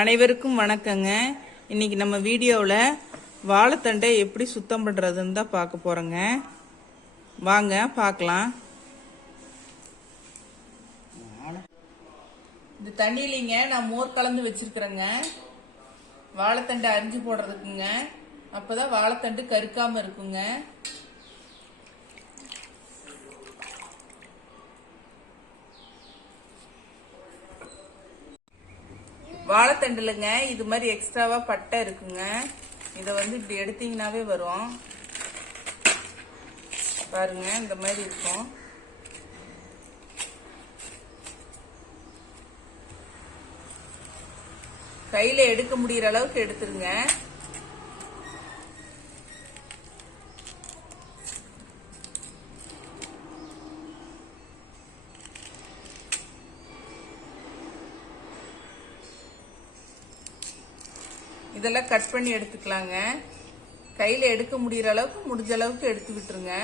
அனைவருக்கும் வணக்கங்க. இன்னைக்கு நம்ம வீடியோவில் வாழைத்தண்டை எப்படி சுத்தம் பண்ணுறதுன்னு தான் பார்க்க போகிறோங்க. வாங்க பார்க்கலாம். இந்த தண்ணியிலிங்க நான் மோர் கலந்து வச்சிருக்கிறேங்க. வாழைத்தண்டை அரிஞ்சு போடுறதுக்குங்க. அப்போதான் வாழைத்தண்டு கருக்காமல் இருக்குங்க. வாழைத்தண்டுலங்க இது மாதிரி எக்ஸ்ட்ராவா பட்டை இருக்குங்க. இதை இப்படி எடுத்தீங்கன்னாவே வரும் பாருங்க. இந்த மாதிரி இருக்கும். கையில எடுக்க முடியற அளவுக்கு எடுத்துருங்க. இதெல்லாம் கட் பண்ணி எடுத்துக்கலாங்க. கையில எடுக்க முடியற அளவுக்கு முடிஞ்ச அளவுக்கு எடுத்து விட்டுருங்க.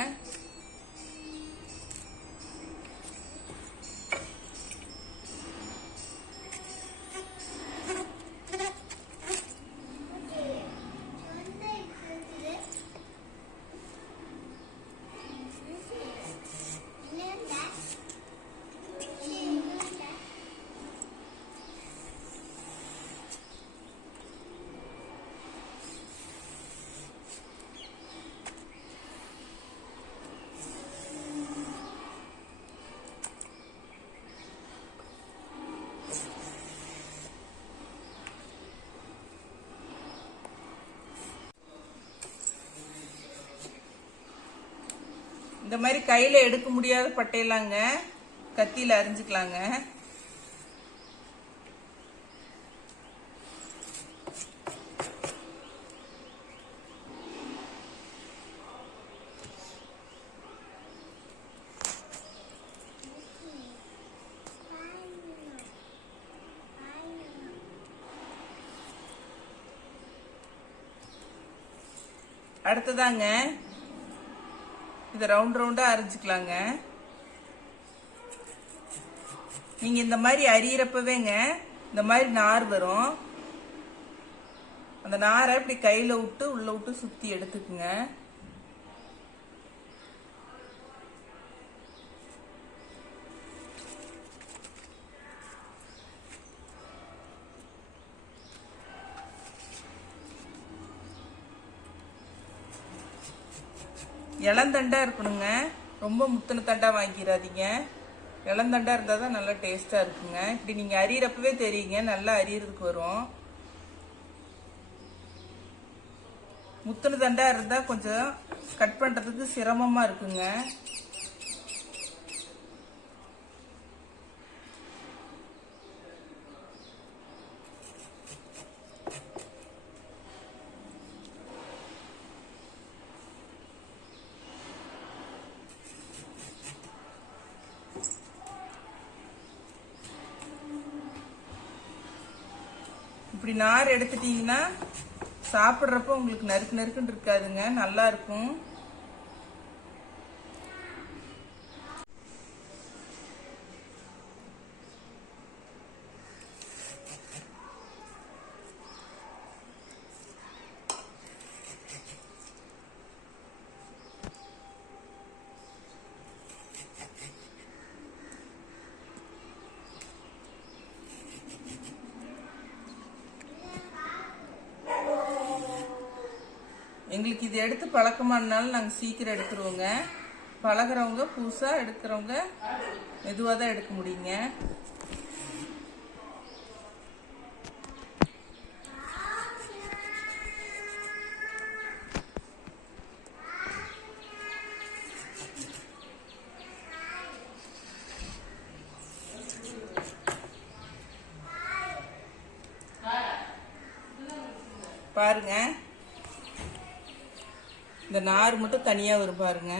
இந்த மாதிரி கையில எடுக்க முடியாத பட்டையெல்லாங்க கத்தியில அரிஞ்சுக்கலாங்க. அடுத்ததாங்க இதை ரவுண்ட் ரவுண்டா அரிஞ்சுக்கலாங்க. நீங்க இந்த மாதிரி அரியறப்பவேங்க இந்த மாதிரி நார் வரும். அந்த நாரை இப்படி கையில விட்டு உள்ள விட்டு சுத்தி எடுத்துக்குங்க. இளந்தண்டா இருக்கணுங்க. ரொம்ப முத்தின தண்டா வாங்கிடாதீங்க. இளந்தண்டா இருந்தால் தான் நல்லா டேஸ்டா இருக்குங்க. இப்படி நீங்க அரியறப்பவே தெரியுங்க, நல்லா அரியறதுக்கு வரும். முத்தின தண்டா இருந்தா கொஞ்சம் கட் பண்றதுக்கு சிரமமா இருக்குங்க. இப்படி நார் எடுத்துட்டீங்கன்னா சாப்பிட்றப்ப உங்களுக்கு நறுக்கு நறுக்குன்னு இருக்காதுங்க, நல்லா இருக்கும். எங்களுக்கு இது எடுத்து பழக்கமானாலும் நாங்கள் சீக்கிரம் எடுத்துருவோங்க. பழகிறவங்க புதுசாக எடுக்கிறவங்க மெதுவாக தான் எடுக்க முடியுங்க. பாருங்க, இந்த நார் மட்டும் தனியா வரும் பாருங்க.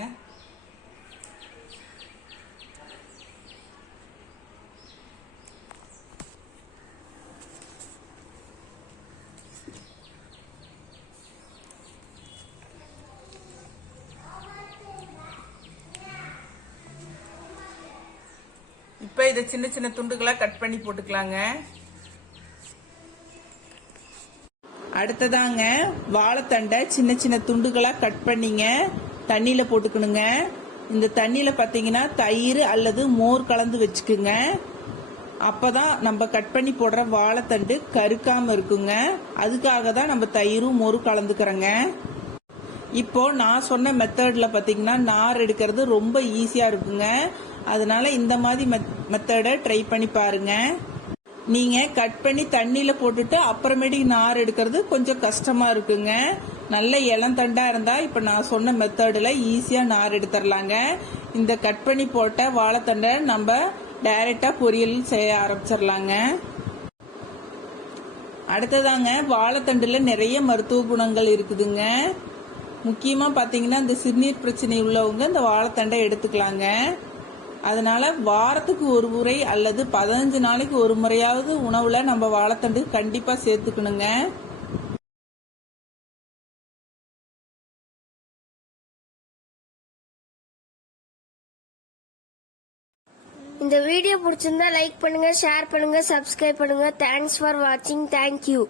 இப்போ இதை சின்ன சின்ன துண்டுகளா கட் பண்ணி போட்டுக்கலாங்க. அடுத்ததாங்க வாழைத்தண்டை சின்ன சின்ன துண்டுகளா கட் பண்ணிங்க தண்ணியில போட்டுக்கணுங்க. இந்த தண்ணியில பாத்தீங்கன்னா தயிர் அல்லது மோர் கலந்து வச்சுக்குங்க. அப்பதான் நம்ம கட் பண்ணி போடுற வாழைத்தண்டு கருக்காம இருக்குங்க. அதுக்காக தான் நம்ம தயிரும் மோரும் கலந்துக்கிறோங்க. இப்போ நான் சொன்ன மெத்தட்ல பாத்தீங்கன்னா நார் எடுக்கிறது ரொம்ப ஈஸியா இருக்குங்க. அதனால இந்த மாதிரி மெத்தடை ட்ரை பண்ணி பாருங்க. நீங்க கட் பண்ணி தண்ணியில போட்டுட்டு அப்புறமேட்டுக்கு நார் எடுக்கிறது கொஞ்சம் கஷ்டமா இருக்குங்க. நல்ல இளந்தண்டா இருந்தா இப்ப நான் சொன்ன மெத்தட்ல ஈஸியா நார் எடுத்துடலாங்க. இந்த கட் பண்ணி போட்ட வாழைத்தண்டை நம்ம டைரக்டா பொரியல் செய்ய ஆரம்பிச்சிடலாங்க. அடுத்ததாங்க வாழைத்தண்டுல நிறைய மருத்துவ குணங்கள் இருக்குதுங்க. முக்கியமா பாத்தீங்கன்னா இந்த சிறுநீர் பிரச்சனை உள்ளவங்க இந்த வாழைத்தண்டை எடுத்துக்கலாங்க. அதனால வாரத்துக்கு ஒரு முறை அல்லது 15 நாளைக்கு ஒரு முறையாவது உணவுல நம்ம வாழைத்தண்டு கண்டிப்பா சேர்த்துக்கணுங்க. இந்த வீடியோ பிடிச்சிருந்தா லைக் பண்ணுங்க, ஷேர் பண்ணுங்க, சப்ஸ்கிரைப் பண்ணுங்க. தேங்க்ஸ் ஃபார் வாட்சிங். தேங்க்யூ.